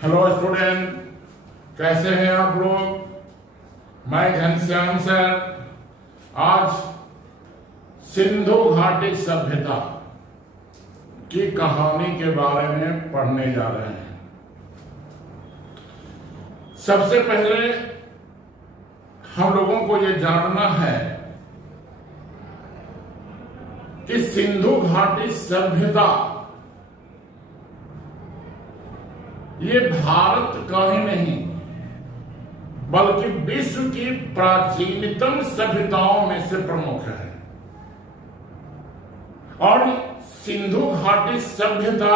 Hello student, कैसे हैं आप लोग। मैं घनश्याम सर आज सिंधु घाटी सभ्यता की कहानी के बारे में पढ़ने जा रहे हैं। सबसे पहले हम लोगों को यह जानना है कि सिंधु घाटी सभ्यता ये भारत का ही नहीं बल्कि विश्व की प्राचीनतम सभ्यताओं में से प्रमुख है। और सिंधु घाटी सभ्यता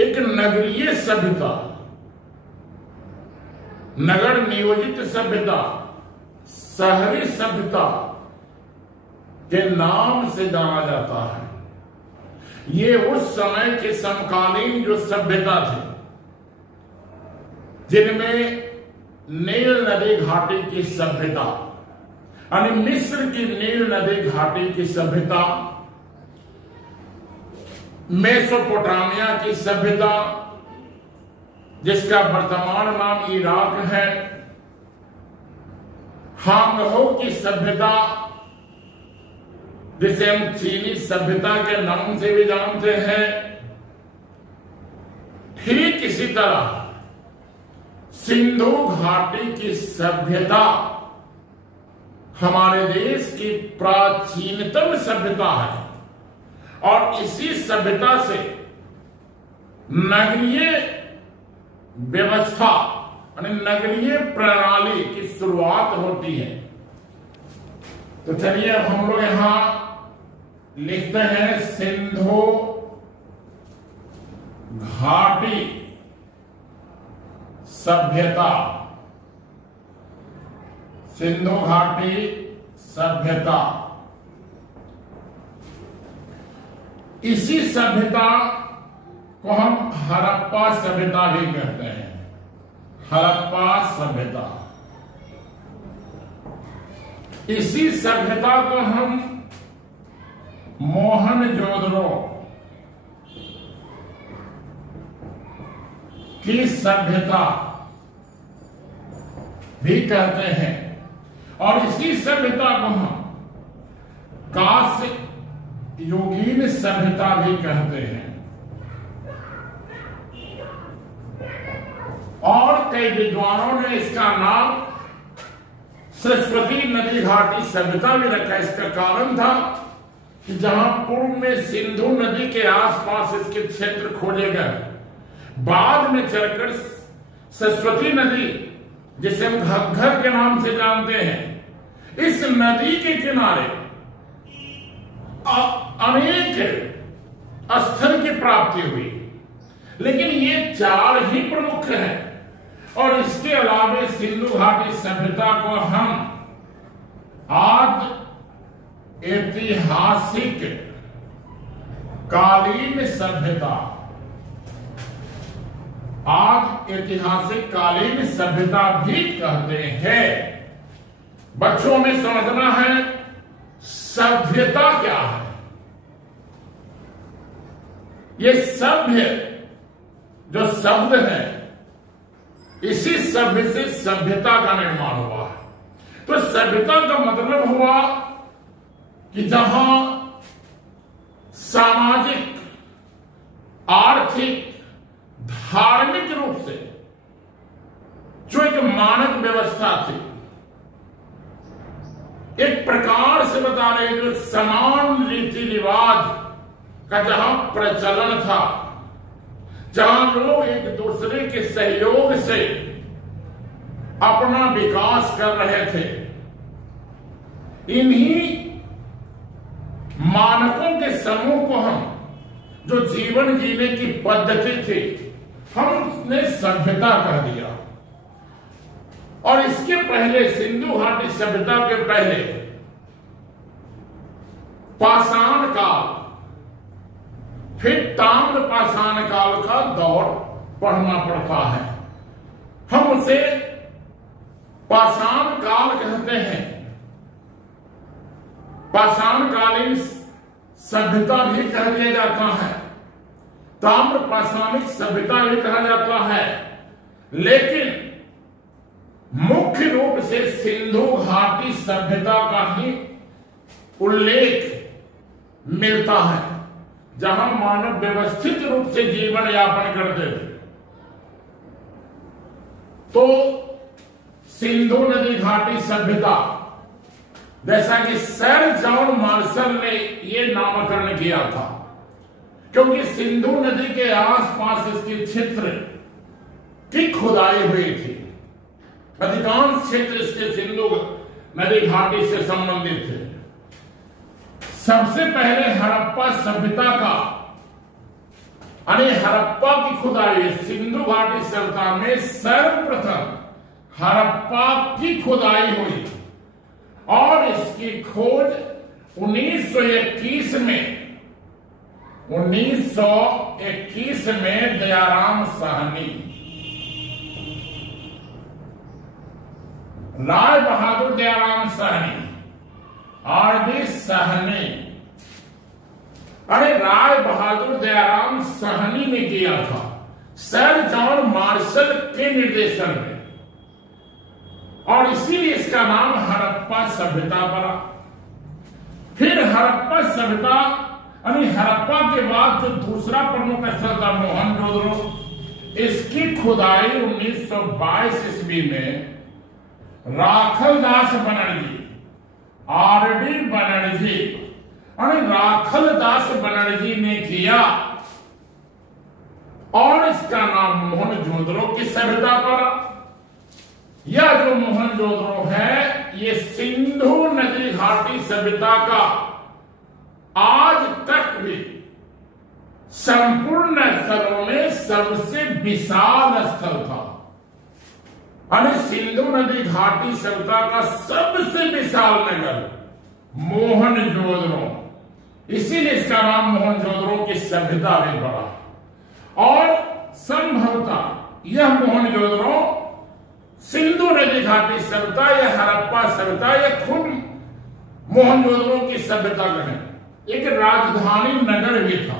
एक नगरीय सभ्यता, नगर नियोजित सभ्यता, शहरी सभ्यता के नाम से जाना जाता है। ये उस समय के समकालीन जो सभ्यता थी, जिनमें नील नदी घाटी की सभ्यता यानी मिस्र की नील नदी घाटी की सभ्यता, मेसोपोटामिया की सभ्यता जिसका वर्तमान नाम इराक है, हांगहो की सभ्यता जिसे हम चीनी सभ्यता के नाम से भी जानते हैं, ठीक इसी तरह सिंधु घाटी की सभ्यता हमारे देश की प्राचीनतम सभ्यता है। और इसी सभ्यता से नगरीय व्यवस्था यानी नगरीय प्रणाली की शुरुआत होती है। तो चलिए अब हम लोग यहां लिखते हैं सिंधु घाटी सभ्यता। सिंधु घाटी सभ्यता, इसी सभ्यता को हम हड़प्पा सभ्यता भी कहते हैं। हड़प्पा सभ्यता, इसी सभ्यता को हम मोहनजोदड़ो की सभ्यता भी कहते हैं। और इसी सभ्यता को हम कांस्य युगीन सभ्यता भी कहते हैं। और कई विद्वानों ने इसका नाम सरस्वती नदी घाटी सभ्यता भी रखा। इसका कारण था कि जहां पूर्व में सिंधु नदी के आसपास इसके क्षेत्र खोजे गए, बाद में चलकर सरस्वती नदी जिसे हम घग्गर के नाम से जानते हैं, इस नदी के किनारे अनेक स्थल की प्राप्ति हुई। लेकिन ये चार ही प्रमुख हैं। और इसके अलावा सिंधु घाटी सभ्यता को हम आज ऐतिहासिक कालीन सभ्यता, आज ऐतिहासिक कालीन सभ्यता भी कहते हैं। बच्चों में समझना है सभ्यता क्या है। ये सभ्य जो शब्द है, इसी सभ्य से सभ्यता का निर्माण हुआ है। तो सभ्यता का मतलब हुआ कि जहां सामाजिक, आर्थिक, धार्मिक रूप से जो एक मानक व्यवस्था थी, एक प्रकार से बता रहे जो समान रीति रिवाज का जहां प्रचलन था, जहां लोग एक दूसरे के सहयोग से अपना विकास कर रहे थे, इन्हीं मानकों के समूह को हम जो जीवन जीने की पद्धति थी, हमने सभ्यता कह दिया। और इसके पहले सिंधु घाटी सभ्यता के पहले पाषाण काल, फिर ताम्र पाषाण काल का दौर पढ़ना पड़ता है। हम उसे पाषाण काल कहते हैं। पाषाण कालीन सभ्यता भी कह दिया जाता है। ताम्र पाषाणिक सभ्यता भी कहा जाता है, लेकिन मुख्य रूप से सिंधु घाटी सभ्यता का ही उल्लेख मिलता है, जहां मानव व्यवस्थित रूप से जीवन यापन करते थे। तो सिंधु नदी घाटी सभ्यता, जैसा कि सर जॉन मार्शल ने यह नामकरण किया था, क्योंकि सिंधु नदी के आसपास इसके क्षेत्र की खुदाई हुई थी। अधिकांश क्षेत्र इसके सिंधु नदी घाटी से संबंधित थे। सबसे पहले हड़प्पा सभ्यता का, यानी हड़प्पा की खुदाई, सिंधु घाटी सभ्यता में सर्वप्रथम हड़प्पा की खुदाई हुई और इसकी खोज 1921 में दयाराम साहनी, राय बहादुर दयाराम साहनी, आर.डी. साहनी, अरे राय बहादुर दयाराम साहनी ने किया था, सर जॉन मार्शल के निर्देशन में, और इसीलिए इसका नाम हड़प्पा सभ्यता पड़ा। फिर हड़प्पा सभ्यता, यानी हड़प्पा के बाद जो दूसरा प्रमुख स्थल था मोहनजोदड़ो, इसकी खुदाई 1922 ईस्वी में राखलदास बनर्जी, आर.डी. बनर्जी, यानी राखलदास बनर्जी ने किया और इसका नाम मोहनजोदड़ो की सभ्यता पड़ा। यह जो मोहनजोदड़ो है, ये सिंधु नदी घाटी सभ्यता का आज तक भी संपूर्ण स्थलों में सबसे विशाल स्थल था। यानी सिंधु नदी घाटी सभ्यता का सबसे विशाल नगर मोहनजोदड़ो, इसीलिए इसका नाम मोहनजोदड़ो की सभ्यता भी पड़ा। और संभवतः यह मोहनजोदड़ो, सिंधु नदी घाटी सभ्यता या हड़प्पा सभ्यता या खुद मोहनजोदड़ो की सभ्यता कहें, एक राजधानी नगर भी था।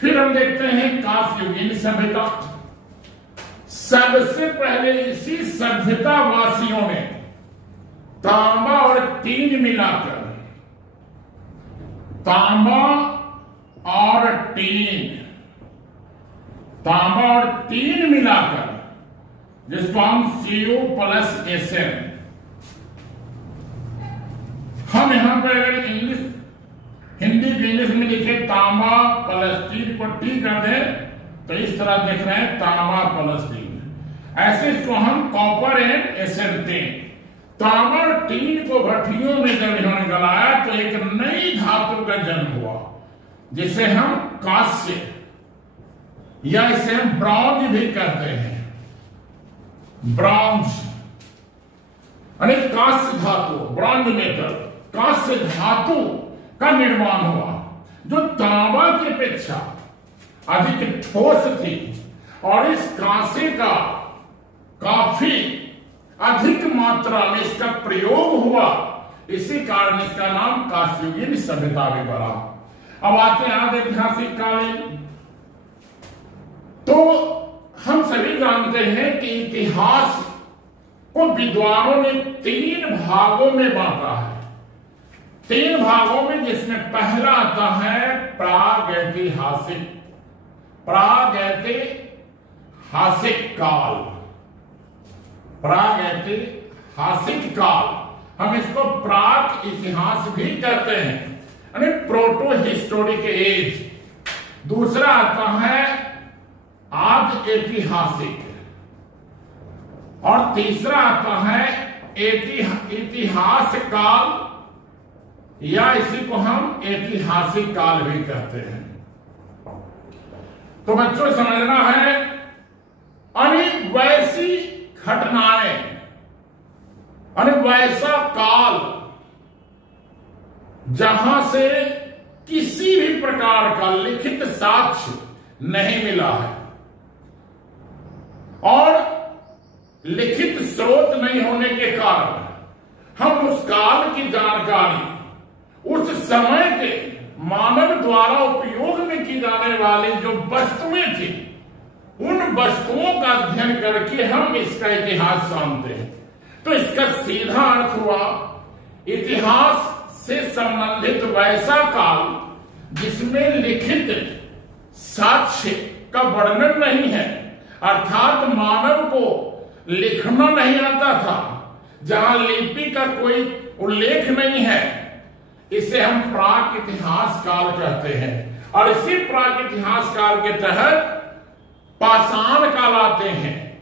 फिर हम देखते हैं कांस्ययुगीन सभ्यता। सबसे पहले इसी सभ्यता वासियों ने तांबा और टीन मिलाकर, तांबा और टीन मिलाकर, जिसको हम Cu+Sn, हम यहां पर अगर हिंदी के इंग्लिश में लिखे तांबा प्लस टीन को टी कर दें तो इस तरह देख रहे हैं तांबा प्लस टीन। ऐसे इसको हम कॉपर एंड Sn, तांबा और टीन को भट्टियों में जब इन्होंने गलाया तो एक नई धातु का जन्म हुआ, जिसे हम कांस्य या इसे हम ब्रॉन्ज भी कहते हैं। ब्रॉन्ज यानी कांस्य धातु, ब्रॉन्ज मेटल, कांस्य धातु का निर्माण हुआ, जो तांबा की अपेक्षा अधिक ठोस थी, और इस कांसे का काफी अधिक मात्रा में इसका प्रयोग हुआ। इसी कारण इसका नाम कांस्ययुगीन सभ्यता भी पड़ा। अब आते हैं आज ऐतिहासिक कालीन। तो हम सभी जानते हैं कि इतिहास को विद्वानों ने 3 भागों में बांटा है। 3 भागों में, जिसमें पहला आता है प्रागैतिहासिक काल। प्रागैतिहासिक काल, हम इसको प्राक इतिहास भी कहते हैं, यानी प्रोटो हिस्टोरिक एज। दूसरा आता है आदि ऐतिहासिक, और तीसरा आता है इतिहास काल, या इसी को हम ऐतिहासिक काल भी कहते हैं। तो बच्चों समझना है, अनेक वैसी घटनाएं, अनेक वैसा काल जहां से किसी भी प्रकार का लिखित साक्ष्य नहीं मिला है, और लिखित स्रोत नहीं होने के कारण हम उस काल की जानकारी उस समय के मानव द्वारा उपयोग में की जाने वाली जो वस्तुएं थी, उन वस्तुओं का अध्ययन करके हम इसका इतिहास जानते हैं। तो इसका सीधा अर्थ हुआ इतिहास से संबंधित वैसा काल जिसमें लिखित साक्ष्य का वर्णन नहीं है, अर्थात मानव को लिखना नहीं आता था, जहां लिपि का कोई उल्लेख नहीं है, इसे हम प्राक इतिहास काल कहते हैं। और इसी प्राक इतिहास काल के तहत पाषाण काल आते हैं,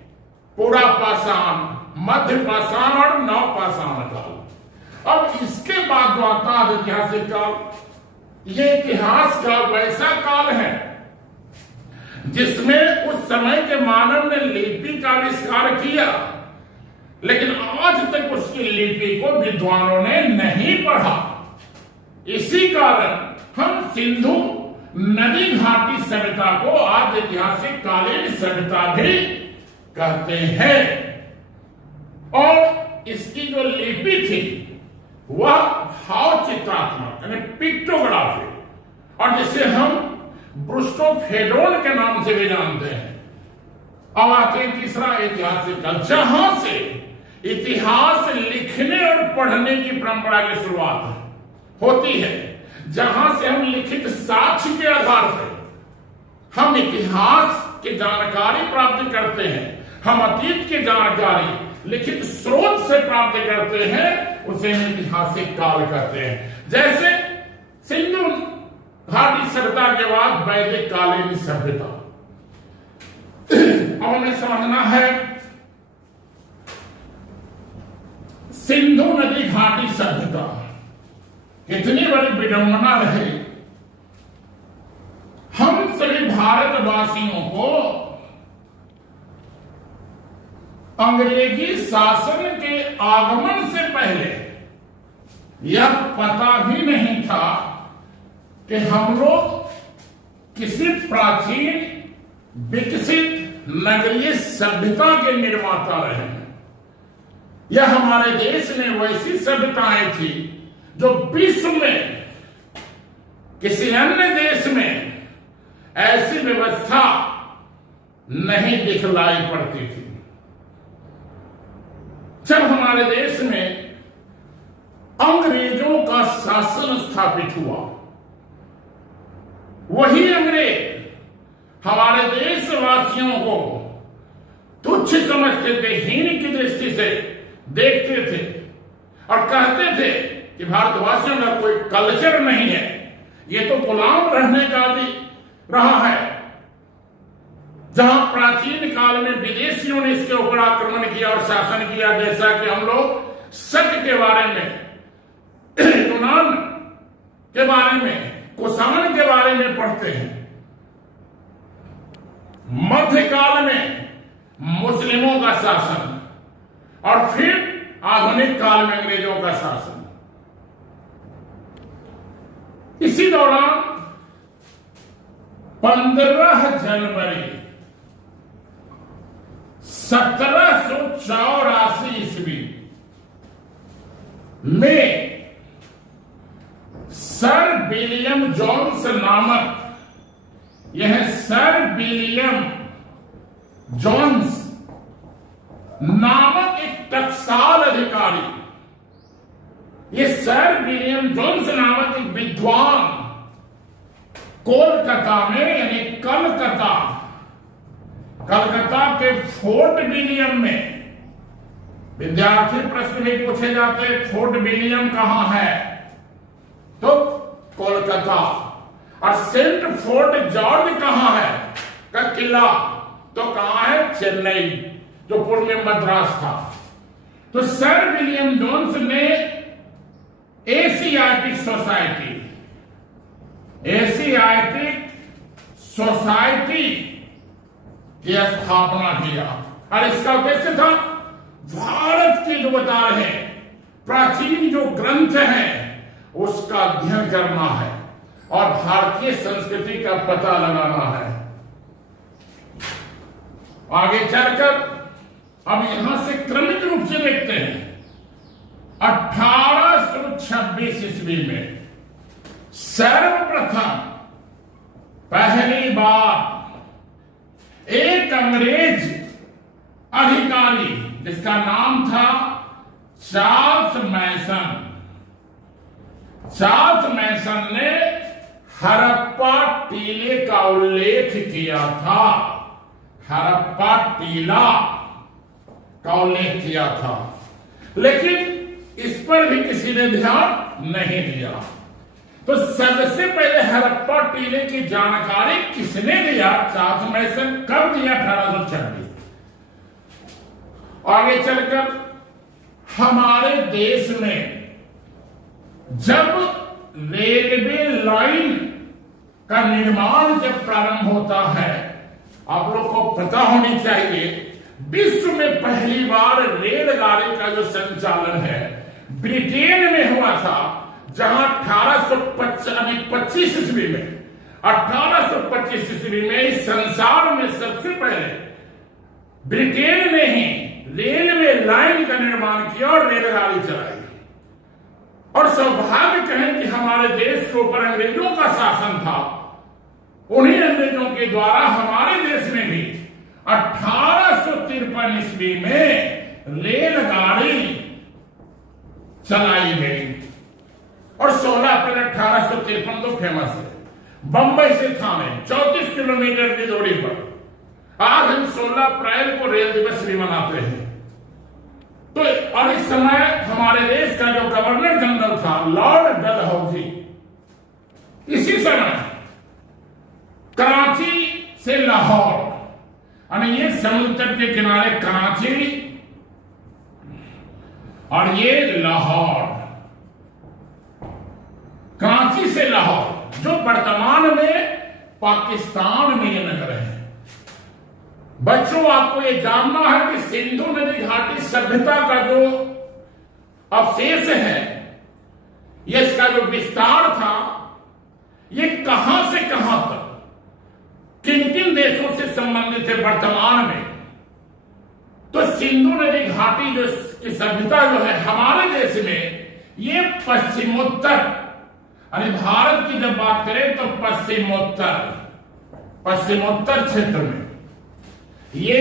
पूरा पाषाण, मध्य पाषाण और नव पाषाण काल। अब इसके बाद जो आता है ऐतिहासिक काल, ये इतिहास का वैसा काल है जिसमें उस समय के मानव ने लिपि का आविष्कार किया, लेकिन आज तक उसकी लिपि को विद्वानों ने नहीं पढ़ा। इसी कारण हम सिंधु नदी घाटी सभ्यता को आज ऐतिहासिक कालीन सभ्यता भी कहते हैं। और इसकी जो लिपि थी वह भाव चित्रात्मक यानी पिक्टोग्राफी, और जिसे हम ब्रुस्टोफेडोन के नाम से भी जानते हैं। अब आते हैं तीसरा ऐतिहासिक काल, जहां से इतिहास लिखने और पढ़ने की परंपरा की शुरुआत होती है, जहां से हम लिखित साक्ष्य के आधार पर हम इतिहास की जानकारी प्राप्त करते हैं, हम अतीत की जानकारी लिखित स्रोत से प्राप्त करते हैं, उसे हम ऐतिहासिक काल कहते हैं। जैसे सिंधु घाटी सभ्यता के बाद वैदिक कालीन सभ्यता। अब हमें समझना है सिंधु नदी घाटी सभ्यता कितनी बड़ी विडंबना रही। हम सभी भारतवासियों को अंग्रेजी शासन के आगमन से पहले यह पता भी नहीं था कि हम लोग किसी प्राचीन विकसित नगरीय सभ्यता के निर्माता रहे हैं। यह हमारे देश में वैसी सभ्यताएं थी जो विश्व में किसी अन्य देश में ऐसी व्यवस्था नहीं दिखलाई पड़ती थी। जब हमारे देश में अंग्रेजों का शासन स्थापित हुआ, वही अंग्रेज हमारे देशवासियों को तुच्छ समझते थे, हीन की दृष्टि से देखते थे और कहते थे कि भारतवासियों का कोई कल्चर नहीं है, ये तो गुलाम रहने का भी रहा है। जहां प्राचीन काल में विदेशियों ने इसके ऊपर आक्रमण किया और शासन किया, जैसा कि हम लोग शक के बारे में, यूनान के बारे में, कुषाण के बारे में पढ़ते हैं। मध्यकाल में मुस्लिमों का शासन और फिर आधुनिक काल में अंग्रेजों का शासन। इसी दौरान 15 जनवरी 1784 ईस्वी में सर विलियम जोन्स नामक, यह सर विलियम जोन्स नामक एक टकसाल अधिकारी, ये सर विलियम जोन्स नामक एक विद्वान कोलकाता में, यानी कलकत्ता के फोर्ट विलियम में, विद्यार्थी प्रश्न भी पूछे जाते हैं फोर्ट विलियम कहां है, तो कोलकाता। और सेंट फोर्ट जॉर्ज कहां है का किला, तो कहां है, चेन्नई, जो पूर्व में मद्रास था। तो सर विलियम जोन्स ने एशियाटिक सोसाइटी की स्थापना किया, और इसका उद्देश्य था भारत की जो बता रहे प्राचीन जो ग्रंथ हैं उसका अध्ययन करना है और भारतीय संस्कृति का पता लगाना है। आगे चलकर अब यहां से क्रमिक रूप से देखते हैं। 1826 ईस्वी में सर्वप्रथम पहली बार एक अंग्रेज अधिकारी जिसका नाम था चार्ल्स मैसन ने हड़प्पा टीले का उल्लेख किया था। हड़प्पा टीला का उल्लेख किया था, लेकिन इस पर भी किसी ने ध्यान नहीं दिया। तो सबसे पहले हड़प्पा टीले की जानकारी किसने दिया? चार्ल्स मैसन। कब दिया? 1826। आगे चलकर हमारे देश में जब रेलवे लाइन का निर्माण जब प्रारंभ होता है, आप लोग को पता होनी चाहिए, विश्व में पहली बार रेलगाड़ी का जो संचालन है ब्रिटेन में हुआ था, जहां 1825 ईस्वी में इस संसार में सबसे पहले ब्रिटेन ने ही रेलवे लाइन का निर्माण किया और रेलगाड़ी चलाई। और सौभाग्य कहें कि हमारे देश के ऊपर अंग्रेजों का शासन था, उन्हीं अंग्रेजों के द्वारा हमारे देश में भी 1853 ईस्वी में रेलगाड़ी चलाई गई। और 16 अप्रैल 1853 तो फेमस है। बंबई से थाने 34 किलोमीटर की दूरी पर आज हम 16 अप्रैल को रेल दिवस भी मनाते हैं। तो और इस समय हमारे देश का जो गवर्नर जनरल था लॉर्ड डलहौजी, इसी समय कराची से लाहौर, यानी ये समुद्र तट के किनारे कराची और ये लाहौर, कराची से लाहौर जो वर्तमान में पाकिस्तान में ये नगर है। बच्चों, आपको ये जानना है कि सिंधु नदी घाटी सभ्यता का जो अवशेष है, ये इसका जो विस्तार था, ये कहां से कहां तक किन किन देशों से संबंधित है वर्तमान में। तो सिंधु नदी घाटी जो की सभ्यता जो है हमारे देश में, ये पश्चिमोत्तर, यानी भारत की जब बात करें तो पश्चिमोत्तर क्षेत्र में ये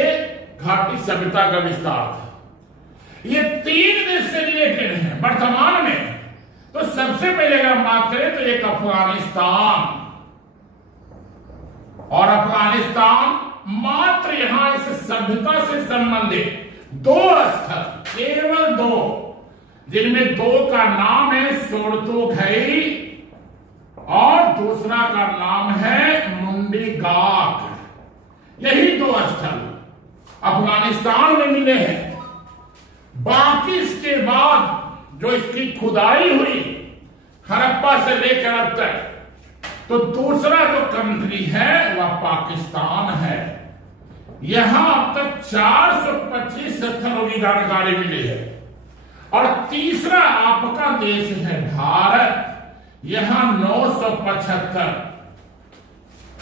घाटी सभ्यता का विस्तार था। ये 3 देश से रिलेटेड है वर्तमान में। तो सबसे पहले अगर हम बात करें तो एक अफगानिस्तान, और अफगानिस्तान मात्र यहां इस सभ्यता से संबंधित 2 स्थल, केवल 2, जिनमें 2 का नाम है सोरतोघई और दूसरा का नाम है मुंडीगाक। यही 2 स्थल अफगानिस्तान में मिले हैं। बाकी इसके बाद जो इसकी खुदाई हुई हड़प्पा से लेकर अब तक, तो दूसरा जो कंट्री है वह पाकिस्तान है। यहां अब तक 425 स्थलों की जानकारी मिली है। और तीसरा आपका देश है भारत, यहां 975।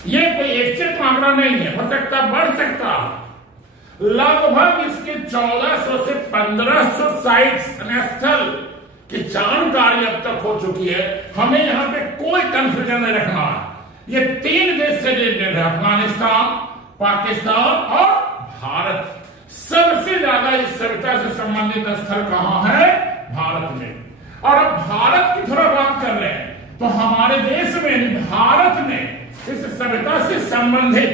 ये कोई एक्चुअल आंकड़ा नहीं है, हो सकता बढ़ सकता, लगभग इसके 1400 से 1500 साइट्स स्थल की जानकारी अब तक हो चुकी है। हमें यहां पे कोई कंफ्यूजन नहीं रखना। ये 3 देश से रिलेटेड है, अफगानिस्तान, पाकिस्तान और भारत। सबसे ज्यादा इस सभ्यता से संबंधित स्थल कहां है? भारत में। और अब भारत की थोड़ा बात कर ले तो हमारे देश में, भारत में इस सभ्यता से संबंधित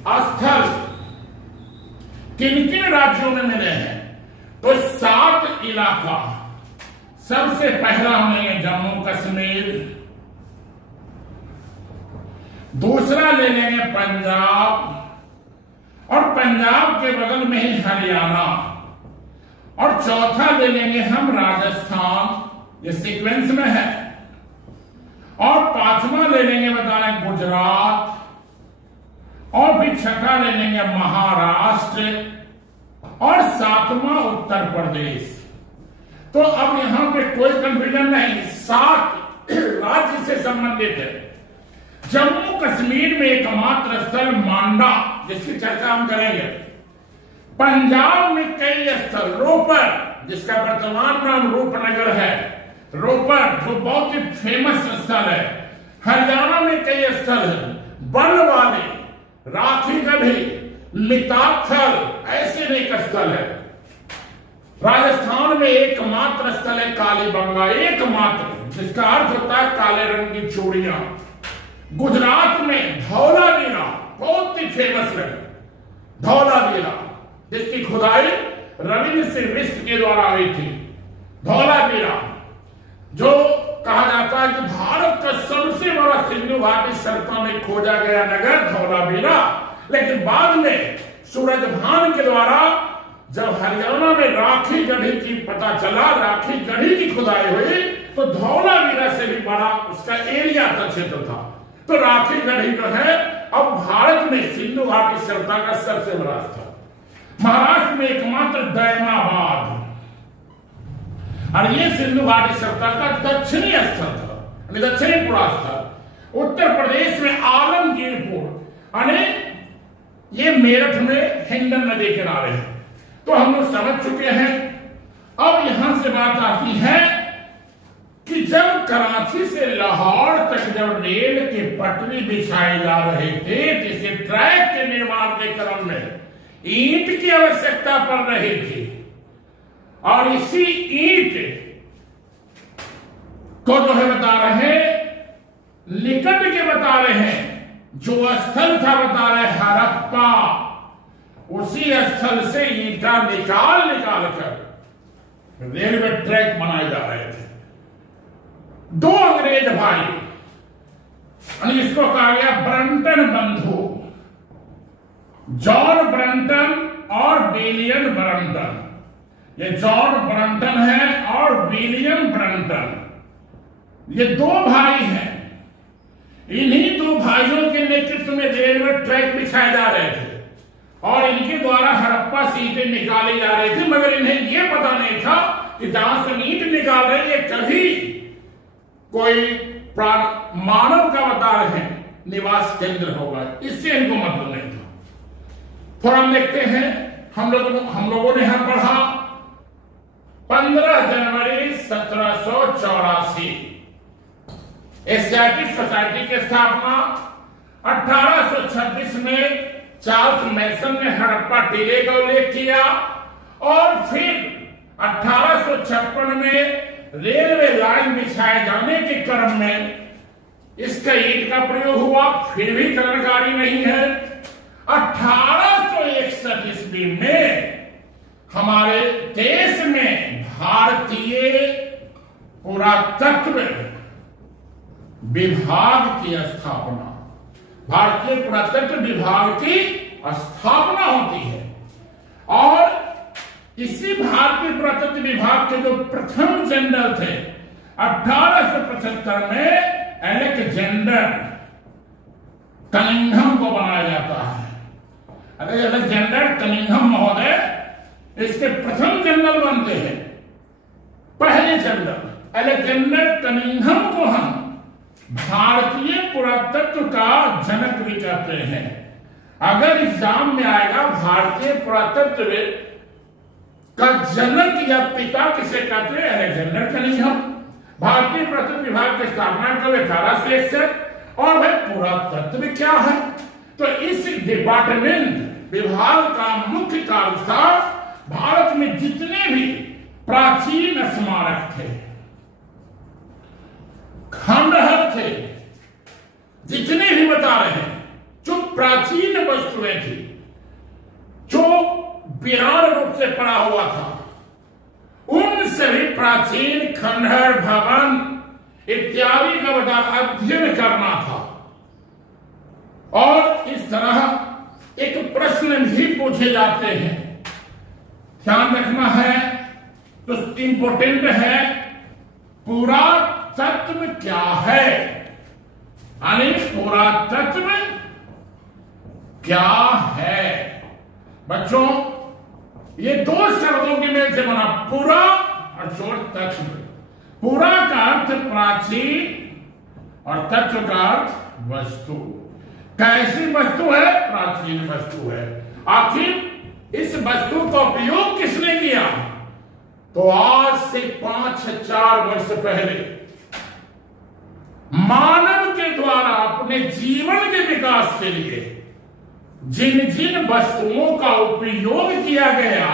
स्थल किन किन राज्यों में मिले हैं? तो 7 इलाका। सबसे पहला हम लेंगे जम्मू कश्मीर, दूसरा ले लेंगे पंजाब, और पंजाब के बगल में ही हरियाणा, और चौथा ले लेंगे हम राजस्थान, ये सीक्वेंस में है, और 5वां ले लेंगे बताना गुजरात, और फिर 6ठा ले लेंगे महाराष्ट्र, और 7वां उत्तर प्रदेश। तो अब यहां पे कोई कंफ्यूजन नहीं, 7 राज्य से संबंधित है। जम्मू कश्मीर में एकमात्र स्थल मांडा, जिसकी चर्चा हम करेंगे। पंजाब में कई स्थल, रोपर जिसका वर्तमान नाम रूपनगर है, रोपर जो बहुत ही फेमस स्थल है। हरियाणा में कई स्थल हैं, बल वाले, राखी गढ़ी, मिताक्षर, ऐसे अनेक स्थल है। राजस्थान में एकमात्र स्थल है कालीबंगा, एकमात्र, जिसका अर्थ होता है काले रंग की चूड़ियां। गुजरात में धौलावीरा बहुत ही फेमस है, धौलावीरा, जिसकी खुदाई रविंद्र सिंह बिष्ट के द्वारा हुई थी। धौलावीरा जो कहा जाता है कि भारत का सबसे बड़ा सिंधु घाटी सल्तनत में खोजा गया नगर धौलावीरा, लेकिन बाद में सूरजभान के द्वारा जब हरियाणा में राखी गढ़ी की पता चला, राखी गढ़ी की खुदाई हुई, तो धौलावीरा से भी बड़ा उसका एरिया का क्षेत्र था। तो राखी गढ़ी जो है अब भारत में सिंधु घाटी सल्तनत का सबसे बड़ा स्थल। महाराष्ट्र में एकमात्र दैमाबाद, और ये सिंधु घाटी सल्तनत का दक्षिणी स्थल था, दक्षिणी पुरा स्थल। उत्तर प्रदेश में आलमगीरपुर, ये मेरठ में हिंडन नदी के किनारे है। तो हम लोग समझ चुके हैं। अब यहां से बात आती है कि जब कराची से लाहौर तक जब रेल के पटरी बिछाए जा रहे थे, जिसे ट्रैक के निर्माण के क्रम में ईंट की आवश्यकता पड़ रही थी, और इसी ईंट को जो है बता रहे, निकट के बता रहे हैं, जो स्थल था बता रहे हड़प्पा, उसी स्थल से ईंटा निकाल कर रेलवे ट्रैक बनाए जा रहे थे। दो अंग्रेज भाई, इसको कहा गया ब्रंटन बंधु, जॉन ब्रंटन और विलियम ब्रंटन। ये जॉन ब्रंटन है और विलियम ब्रंटन, ये दो भाई हैं। इन्हीं दो भाइयों के नेतृत्व में रेलवे ट्रैक बिछाए जा रहे थे और इनके द्वारा हड़प्पा से ईंटें निकाली जा रही थी, मगर इन्हें यह पता नहीं था कि जहां से ईंट निकाल रहे ये कभी कोई मानव का बता रहे हैं निवास केंद्र होगा, इससे इनको मतलब नहीं था। फिर हम देखते हैं, हम लोगों ने यहां पढ़ा 15 जनवरी 1784 एशियाटिक सोसाइटी की स्थापना। 1826 में चार्ल्स मैसन ने हड़प्पा टीले का उल्लेख किया और फिर 1856 में रेलवे लाइन बिछाए जाने के क्रम में इसका ईंट का प्रयोग हुआ, फिर भी कलाकारी नहीं है। 1861 ईस्वी में हमारे देश में भारतीय पुरातत्व विभाग की स्थापना, भारतीय पुरातत्व विभाग की स्थापना होती है। और इसी भारतीय पुरातत्व विभाग के जो प्रथम जनरल थे 1875 में अलेक्जेंडर कनिंघम को बनाया जाता है। अलेक्जेंडर कनिंघम महोदय इसके प्रथम जनरल बनते हैं, पहले जनरल अलेक्जेंडर कनिंघम को हम भारतीय पुरातत्व का जनक भी कहते हैं। अगर एग्जाम में आएगा भारतीय पुरातत्व का जनक या पिता किसे कहते हैं, अलेक्जेंडर कनिंघम। भारतीय पुरातत्व विभाग की स्थापना कब 1861। और भाई पुरातत्व क्या है, तो इस डिपार्टमेंट विभाग का मुख्य कार्य था भारत में जितने भी प्राचीन स्मारक थे, खंडहर थे, जितने भी बता रहे हैं, जो प्राचीन वस्तुएं थी, जो विराट रूप से पड़ा हुआ था, उन सभी प्राचीन खंडहर, भवन इत्यादि का बता अध्ययन करना था। और इस तरह एक प्रश्न भी पूछे जाते हैं, ध्यान रखना है, तो इंपोर्टेंट है, पुरातत्व क्या है, यानी पुरातत्व क्या है। बच्चों, ये दो शब्दों के मेल से बना, पुरा और जोड़ तत्व। पुरा का अर्थ प्राचीन और तत्व का अर्थ वस्तु। कैसी वस्तु है? प्राचीन वस्तु है। आखिर इस वस्तु का उपयोग किसने किया? तो आज से 5,000 वर्ष पहले मानव के अपने जीवन के विकास के लिए जिन जिन वस्तुओं का उपयोग किया गया,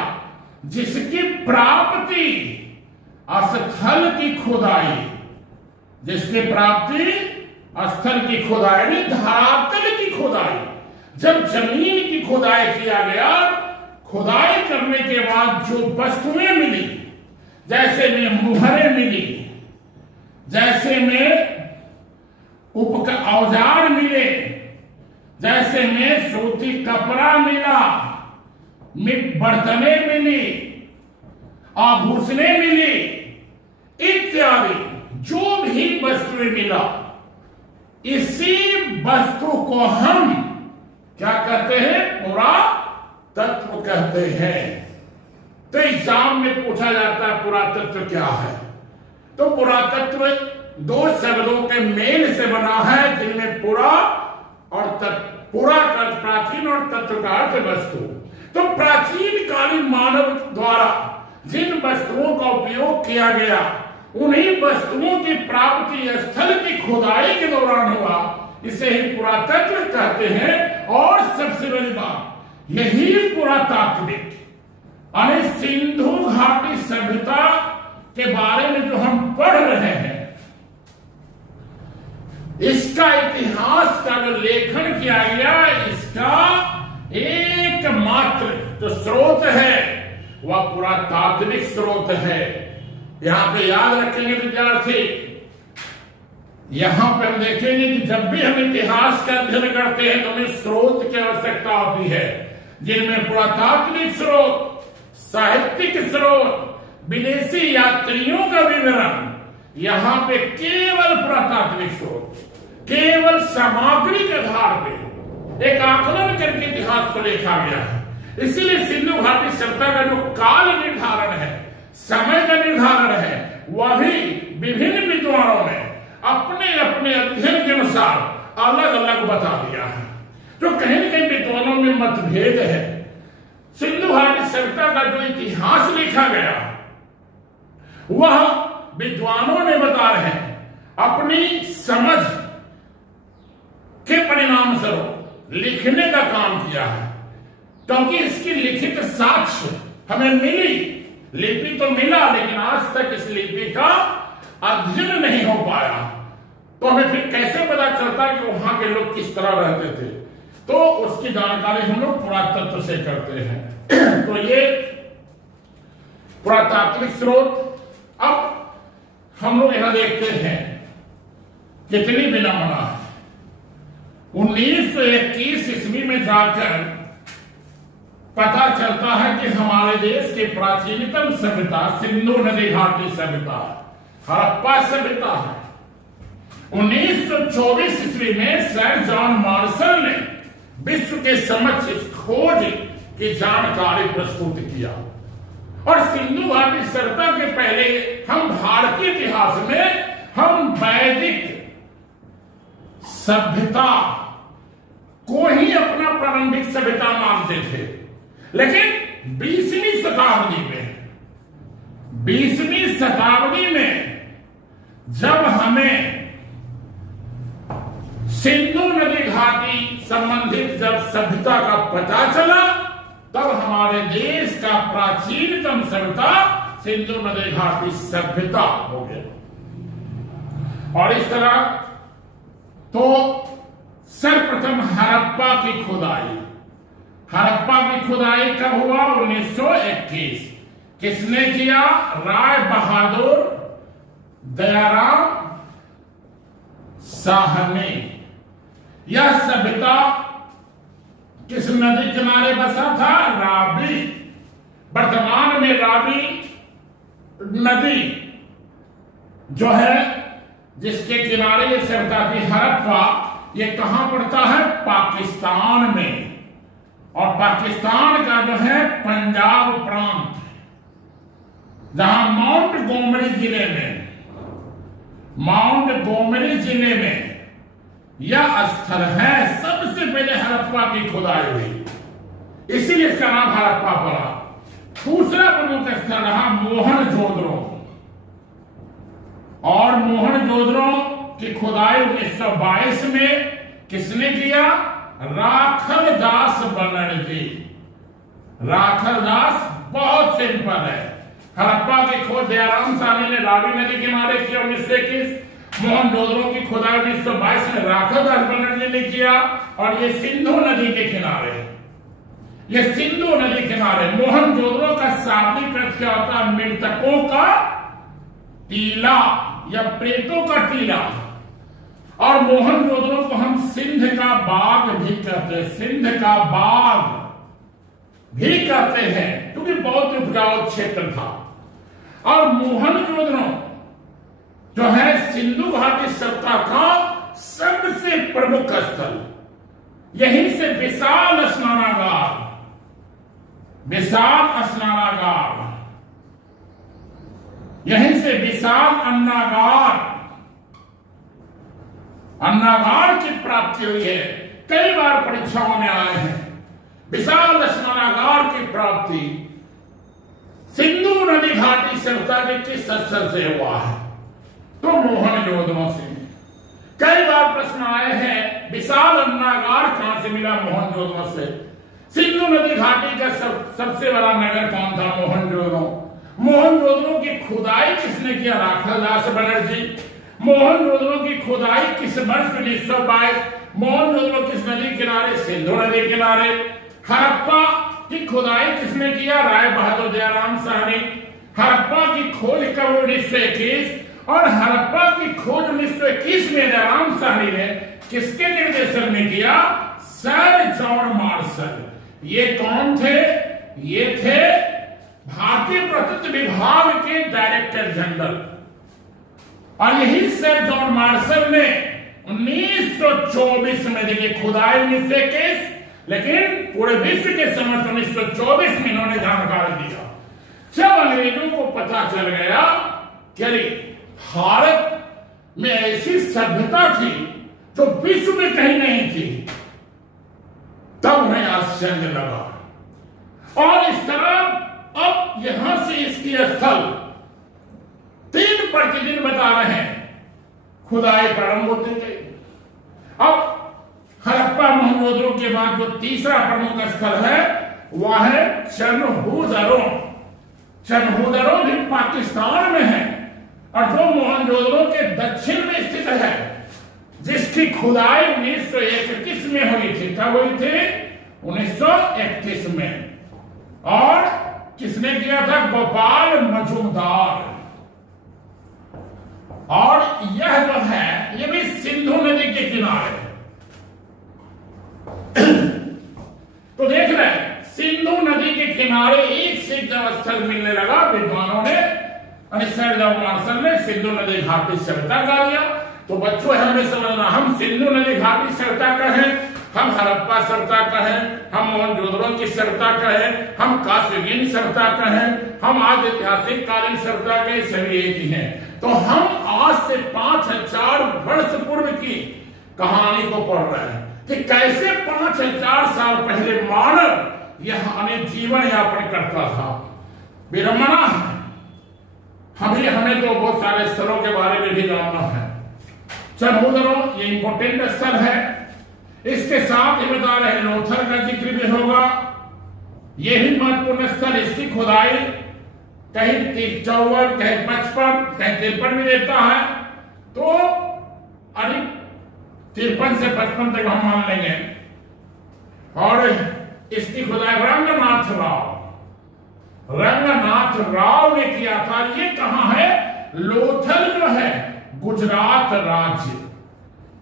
जिसकी प्राप्ति स्थल की खुदाई, जिसकी प्राप्ति स्थल की खुदाई, धरातल की खुदाई, जब जमीन की खुदाई किया गया, खुदाई करने के बाद जो वस्तुएं मिली, जैसे में मुहरें मिली, जैसे में औजार मिले, जैसे में सूती कपड़ा मिला, बर्तने मिली, आभूषणें मिली इत्यादि, जो भी वस्तुएं मिला, इसी वस्तु को हम क्या कहते हैं? पुरातत्व कहते हैं। तो एग्जाम में पूछा जाता है पुरातत्व क्या है? तो पुरातत्व दो शब्दों के मेल से बना है, जिनमें पुरा और पुरा का प्राचीन और तत्व का अर्थ वस्तु। तो प्राचीन कालीन मानव द्वारा जिन वस्तुओं का उपयोग किया गया, उन्हीं वस्तुओं की प्राप्ति स्थल की खुदाई के दौरान हुआ, इसे ही पुरातत्व कहते हैं। और सबसे बड़ी बात, यही पुरातात्विक यानी सिंधु घाटी सभ्यता के बारे में जो हम पढ़ रहे हैं, इसका इतिहास का जो लेखन किया गया, इसका एकमात्र जो स्रोत है वह पुरातात्विक स्रोत है। यहां पे याद रखेंगे विद्यार्थी, यहां पे हम देखेंगे कि जब भी हम इतिहास का अध्ययन करते हैं तो हमें स्रोत की आवश्यकता होती है, जिनमें पुरातात्विक स्रोत, साहित्यिक स्रोत, विदेशी यात्रियों का विवरण। यहां पे केवल पुरातात्विक स्रोत, केवल सामग्री के आधार पे एक आकलन करके इतिहास को लिखा गया है। इसीलिए सिंधु घाटी सभ्यता का जो काल निर्धारण है, समय का निर्धारण है, वह भी विभिन्न विद्वानों ने अपने अपने अध्ययन के अनुसार अलग अलग बता दिया है। जो कहीं न कहीं विद्वानों में मतभेद है। सिंधु घाटी सभ्यता का जो इतिहास लिखा गया, वह विद्वानों ने बता रहे हैं अपनी समझ के परिणाम स्वरूप लिखने का काम किया है, क्योंकि इसकी लिखित साक्ष्य हमें मिली। लिपि तो मिला, लेकिन आज तक इस लिपि का अध्ययन नहीं हो पाया। तो हमें फिर कैसे पता चलता कि वहां के लोग किस तरह रहते थे? तो उसकी जानकारी हम लोग पुरातत्व से करते हैं। तो ये पुरातात्विक स्रोत। अब हम लोग यहां देखते हैं कितनी विडंबना है। 1921 ईस्वी में जाकर पता चलता है कि हमारे देश की प्राचीनतम सभ्यता सिंधु नदी घाटी सभ्यता, हड़प्पा सभ्यता है। 1924 ईस्वी में सर जॉन मार्शल ने विश्व के समक्ष इस खोज की जानकारी प्रस्तुत किया। और सिंधु घाटी सभ्यता के पहले हम भारतीय इतिहास में हम वैदिक सभ्यता को ही अपना प्रारंभिक सभ्यता मानते थे। लेकिन 20वीं शताब्दी में जब हमें सिंधु नदी घाटी संबंधित जब सभ्यता का पता चला, तब हमारे देश का प्राचीनतम सभ्यता सिंधु नदी घाटी सभ्यता हो गया। और इस तरह तो सर्वप्रथम हड़प्पा की खुदाई कब हुआ? 1921। किसने किया? राय बहादुर दयाराम साहनी। यह सभ्यता किस नदी किनारे बसा था? रावी। वर्तमान में रावी नदी जो है, जिसके किनारे ये सभ्यता थी हड़प्पा, ये कहां पड़ता है? पाकिस्तान में। और पाकिस्तान का जो है पंजाब प्रांत, जहां माउंट गोमरी जिले में यह स्थल है। सबसे पहले हड़प्पा की खुदाई हुई, इसीलिए इसका नाम हड़प्पा पड़ा। दूसरा प्रमुख स्थल रहा मोहनजोदड़ो। और मोहनजोदड़ो की खुदाई 1922 में किसने किया? राखल दास बनर्जी। राखल दास बहुत सिंपल है। हड़प्पा की खोज दयाराम साहनी ने रावी नदी किनारे किया 1921। मोहनजोदड़ो की खुदाई 1922 में राखल दास बनर्जी ने किया। और ये सिंधु नदी के किनारे, ये सिंधु नदी किनारे मोहनजोदड़ो का शाब्दिक अर्थ क्या होता है? मृतकों का टीला या प्रेतों का टीला। और मोहनजोदड़ो को हम सिंध का बाग भी कहते हैं, सिंध का बाग भी कहते हैं, क्योंकि बहुत उपजाऊ क्षेत्र था। और मोहनजोदड़ो जो है सिंधु घाटी सत्ता का सबसे प्रमुख स्थल। यहीं से विशाल स्नानागार, विशाल स्नानागार, यहीं से विशाल अन्नागार, अन्नागार की प्राप्ति हुई है। कई बार परीक्षाओं में आए हैं। विशाल स्नानागार की प्राप्ति सिंधु नदी घाटी सभ्यता के किस स्थल से हुआ है? तो मोहनजोदड़ो से। कई बार प्रश्न आए हैं विशाल अन्नागार कहां से मिला? मोहनजोदड़ो से। सिंधु नदी घाटी का सबसे बड़ा नगर कौन था? मोहनजोदड़ो। मोहनजोदड़ो की खुदाई किसने किया? राखल दास बनर्जी। मोहनजोदड़ो की खुदाई किस वर्ष 1922? मोहनजोदड़ो किस नदी किनारे? सिंधु नदी किनारे। हड़प्पा की खुदाई किसने किया? राय बहादुर दयाराम साहनी। हड़प्पा की खोज कब? 1921। और हड़प्पा की खोज 1921 में दयाराम साहनी ने किसके निर्देशन में किया? Sir John Marshall. ये कौन थे? ये थे भारतीय पुरातत्व विभाग के डायरेक्टर जनरल। और यही सर जॉन मार्शल ने 1924 में, देखिए खुदाई 1921, लेकिन पूरे विश्व के समक्ष 1924 में इन्होंने जानकारी दिया। जब अंग्रेजों को पता चल गया कि अरे भारत में ऐसी सभ्यता थी जो विश्व में कहीं नहीं थी, तब उन्हें आश्चर्य लगा। और इस तरह अब यहां से इसकी स्थल 3 प्रतिदिन बता रहे हैं खुदाई प्रारंभ होती गई। अब हड़प्पा मोहनजोदड़ो के बाद जो तीसरा प्रमुख स्थल है वह है चन्हूदरो। चन्हूदरो भी पाकिस्तान में है और जो मोहनजोदड़ो के दक्षिण में स्थित है, जिसकी खुदाई 1931 में हुई थी। कब हुई थी? 1931 में। और किसने किया था? गोपाल मजूमदार। और यह जो है ये भी सिंधु नदी के किनारे। तो देख रहे हैं सिंधु नदी के किनारे एक से जब स्थल मिलने लगा, विद्वानों ने सर जॉन मार्शल ने सिंधु नदी घाटी सभ्यता का लिया। तो बच्चों हमें समझना, हम सिंधु नदी घाटी सभ्यता का है, हम हड़प्पा सभ्यता का है, हम मोहनजोदड़ो की सभ्यता का है, हम कास्यगीन सभ्यता का है, हम आज ऐतिहासिक कालीन सभ्यता के सभी एक ही हैं। तो हम आज से 5000 वर्ष पूर्व की कहानी को पढ़ रहे हैं कि कैसे 5000 साल पहले मानव यहां जीवन यापन करता था। विडंबना है। हमें तो बहुत सारे स्थलों के बारे में भी जानना है। चन्हूदरो ये इंपोर्टेंट स्थल है। इसके साथ ही बता रहे लोथल का जिक्र भी होगा। ये भी महत्वपूर्ण स्थल, इसकी खुदाई कहीं 54, कहीं 55, कहीं 53 में देता है। तो 53 से 55 तक हम मान लेंगे। और इसकी खुदाई रंगनाथ राव ने किया था। ये कहां है? लोथल जो है गुजरात राज्य।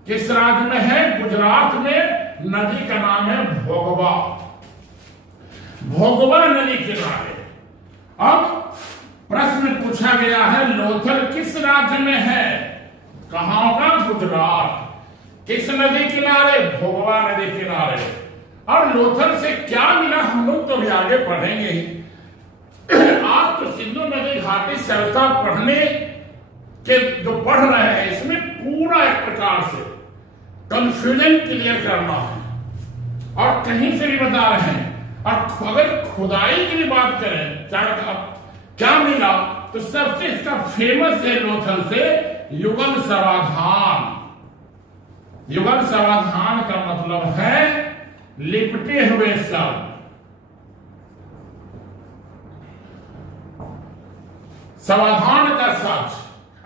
किस राज्य में है? गुजरात में। नदी का नाम है भोगवा। भोगवा नदी किनारे। अब प्रश्न पूछा गया है लोथल किस राज्य में है? कहां होगा? गुजरात। किस नदी किनारे? भोगवा नदी किनारे। और लोथल से क्या मिला हम लोग तो भी आगे पढ़ेंगे ही। आज तो सिंधु नदी घाटी सभ्यता पढ़ने के जो पढ़ रहे हैं, इसमें पूरा एक प्रकार से कंफ्यूजन क्लियर करना है और कहीं से भी बता रहे हैं। और अगर खुदाई की भी बात करें, क्या मिला, तो सबसे इसका फेमस है लोथल से युगल समाधान। युगल समाधान का मतलब है लिपटे हुए शब्द। समाधान का सच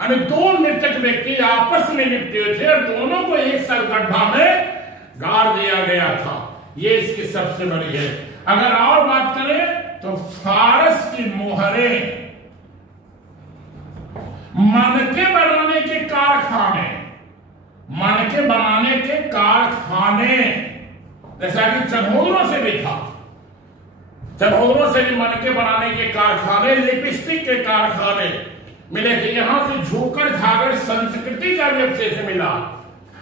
यानी दो मृतक व्यक्ति आपस में लिपटे हुए थे और दोनों को एक साथ गड्ढा में गाड़ दिया गया था। ये इसकी सबसे बड़ी है। अगर और बात करें तो फारस की मोहरें, मनके बनाने के कारखाने, मनके बनाने के कारखाने, जैसा कि चनहोदरों से भी था, चनहोदरों से भी मनके बनाने के कारखाने, लिपस्टिक के कारखाने मिले थे। यहां से झूकर झागर संस्कृति का भी अवशेष मिला।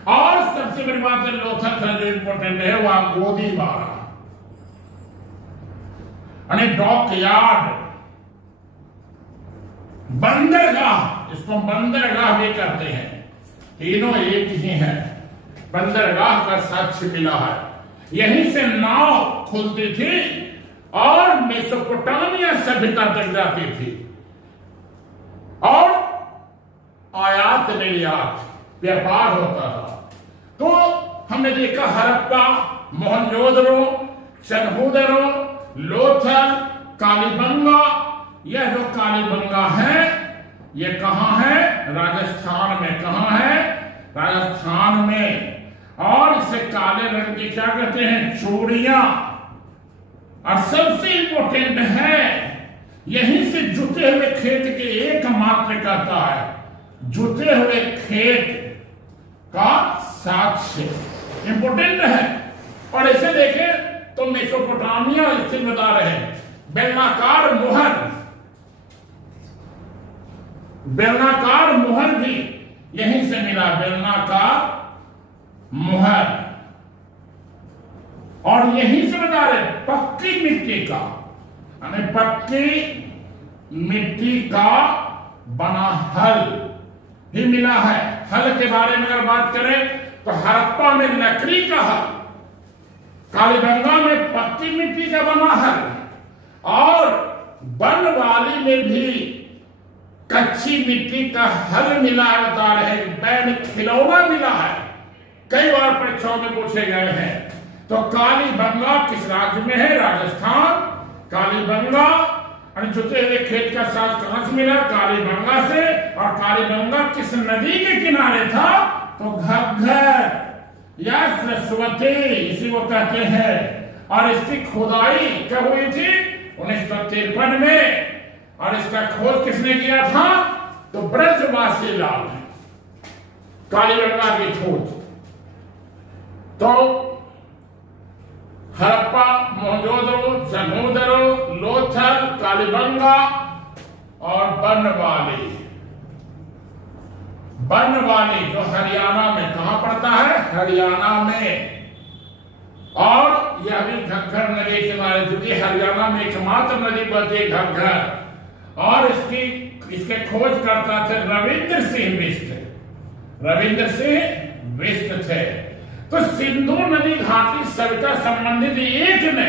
और सबसे बड़ी बात है लोथल जो इंपॉर्टेंट है वह गोदी बारा यानी डॉक यार्ड, बंदरगाह, इसको बंदरगाह भी कहते हैं। तीनों एक ही है। बंदरगाह का साक्ष्य मिला है। यहीं से नाव खुलती थी और मेसोपोटामिया सभ्यता तक जाती थी और आयात निर्यात व्यापार होता था। तो हमने देखा हड़प्पा, मोहनजोदड़ो, चनहोदरो, लोथल, कालीबंगा। यह जो कालीबंगा है ये कहां है? राजस्थान में। कहां है? राजस्थान में। और इसे काले रंग की क्या कहते हैं? चूड़ियां। और सबसे इंपॉर्टेंट है यहीं से जुटे हुए खेत के एकमात्र कहता है, जुटे हुए खेत का साक्ष्य इंपॉर्टेंट है। और ऐसे देखें तो मेसोपोटामिया स्थित बता रहे हैं। बेलनाकार मोहर, बेलनाकार मोहर भी यहीं से मिला। बेलनाकार मोहर। और यहीं से बता रहे पक्की मिट्टी का, यानी पक्की मिट्टी का बना हल भी मिला है। हल के बारे में अगर बात करें तो हड़प्पा में लकड़ी का हल, कालीबंगा में पक्की मिट्टी का बना हल और बनवाली में भी कच्ची मिट्टी का हल मिला है। बता रहे बैल खिलौना मिला है। कई बार परीक्षाओं में पूछे गए हैं। तो कालीबंगा किस राज्य में है? राजस्थान। कालीबंगा जुटे हुए खेत का साथ कहां से मिला? कालीबंगा से। और कालीबंगा किस नदी के किनारे था? तो घग्गर या सरस्वती, इसी को कहते हैं। और इसकी खुदाई कब हुई थी? 1953 में। और इसका खोज किसने किया था? तो ब्रजवासी लाल, कालीबंगा की खोज। तो हड़प्पा, मोहनजोदड़ो, चनहोदरो, लोथल, कालीबंगा और बनवाली। बनवाली जो हरियाणा में कहां पड़ता है? हरियाणा में। और यह भी घग्गर नदी के किनारे, क्योंकि हरियाणा में एकमात्र नदी बहती है घग्गर। और इसके खोज करता थे रविंद्र सिंह बिष्ट। रविंद्र सिंह बिष्ट थे। तो सिंधु नदी घाटी सभ्यता संबंधित एक ने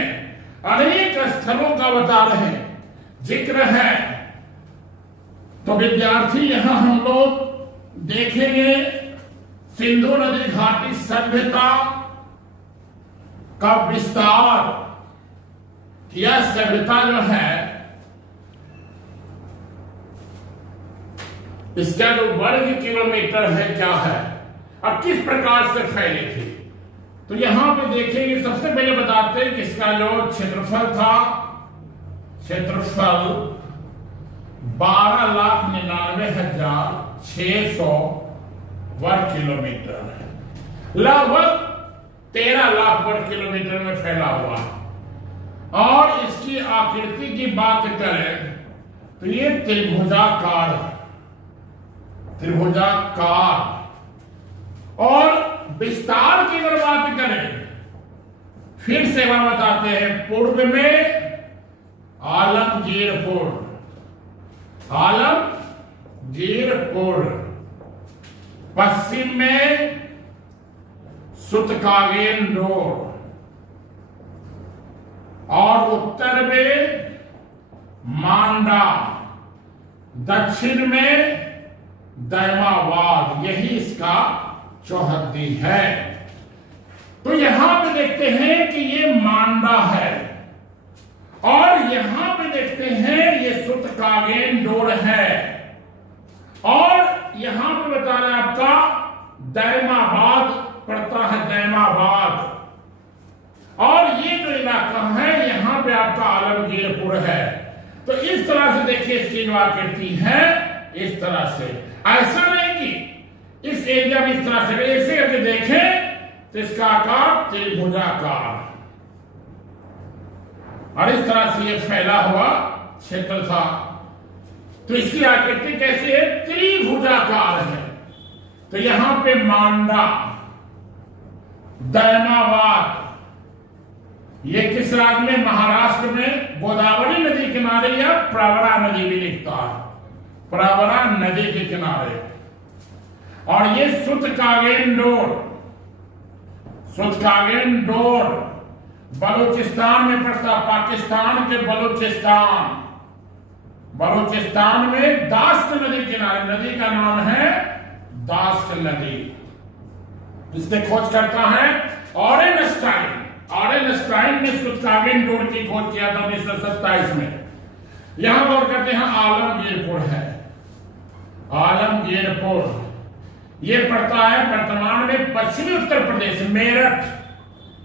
अनेक स्थलों का बता रहे जिक्र है। तो विद्यार्थी यहां हम लोग देखेंगे सिंधु नदी घाटी सभ्यता का विस्तार। यह सभ्यता जो है इसका जो वर्ग किलोमीटर है क्या है और किस प्रकार से फैली थी। तो यहां पे देखेंगे, सबसे पहले बताते हैं कि इसका जो क्षेत्रफल था, क्षेत्रफल 12,99,600 वर्ग किलोमीटर है। लगभग 13 लाख वर्ग किलोमीटर में फैला हुआ। और इसकी आकृति की बात करें तो ये त्रिभुजाकार है, त्रिभुजाकार। और विस्तार की अगर बात करें फिर से वह बताते हैं, पूर्व में आलमगीरपुर, आलमगीरपुर, पश्चिम में सुतकागेन रोड और उत्तर में मांडा, दक्षिण में दैमाबाद। यही इसका चौहद्दी है। तो यहां पे देखते हैं कि ये मांडा है और यहां पे देखते हैं ये सुतकागेन डोर है और यहां पे बता रहे हैं आपका दैमाबाद पड़ता है, दैमाबाद। और ये जो इलाका है यहां पे आपका आलमगीरपुर है। तो इस तरह से देखिए इसकी जो आकृति है इस तरह से, ऐसा नहीं कि इस एरिया में इस तरह से, ऐसे करके देखें तो इसका आकार त्रिभुजाकार और इस तरह से ये फैला हुआ क्षेत्र था। तो इसकी आकृति कैसी है? त्रिभुजाकार है। तो यहां पे मांडा, दैमाबाद, ये किस राज्य में? महाराष्ट्र में गोदावरी नदी किनारे या प्रवरा नदी भी लिखता है, प्रवरा नदी के किनारे। और ये सुतकागेन डोर, सुतकागेन डोर बलूचिस्तान में पड़ता, पाकिस्तान के बलूचिस्तान, बलूचिस्तान में दास्त नदी किनारे, नदी का नाम है दास्त नदी। इसने खोज करता है ऑरेनस्टाइन, ऑरेनस्टाइन ने सुतकागेन डोर की खोज किया था 1927 में। यहां गौर करते हैं आलमगीरपुर है, आलमगीरपुर ये पड़ता है वर्तमान में पश्चिमी उत्तर प्रदेश, मेरठ,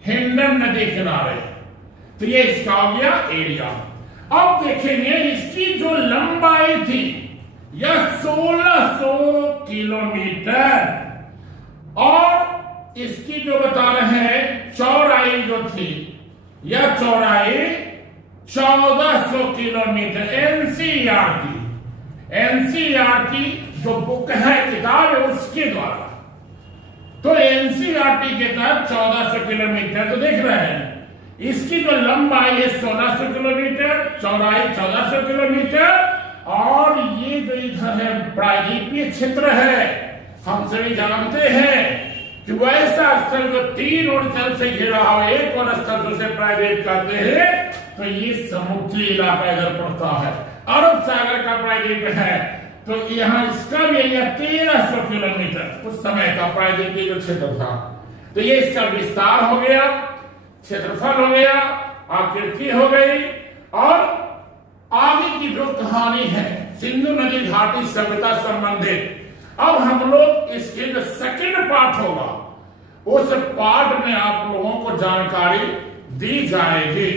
हिंडन नदी किनारे। तो ये इसका हो गया एरिया। अब देखेंगे इसकी जो लंबाई थी यह 1600 किलोमीटर और इसकी जो बता रहे हैं चौड़ाई जो थी यह चौड़ाई 1400 किलोमीटर। एनसीईआरटी, एनसीईआरटी जो बुक है, किताब है, उसके द्वारा। तो एनसीईआरटी के तहत 1400 किलोमीटर। तो देख रहे हैं इसकी जो लंबाई है 1600 किलोमीटर, चौड़ाई 1400 किलोमीटर और ये जो इधर है प्रायद्वीपीय क्षेत्र है। हम सभी जानते हैं कि वैसा स्थल जो 3 ओर से घिरा हो, एक और स्थल से प्रायद्वीप कहते हैं, तो ये समुद्री इलाका इधर पड़ता है, अरब सागर का प्रायद्वीप है। तो यहाँ इसका भी एरिया 1300 किलोमीटर उस समय का प्रायद्वीपीय जो क्षेत्र था। तो ये इसका विस्तार हो गया, क्षेत्रफल हो गया, आकृति हो गई। और आगे की जो कहानी है सिंधु नदी घाटी सभ्यता संबंधित, अब हम लोग इसके जो सेकंड पार्ट होगा उस पार्ट में आप लोगों को जानकारी दी जाएगी।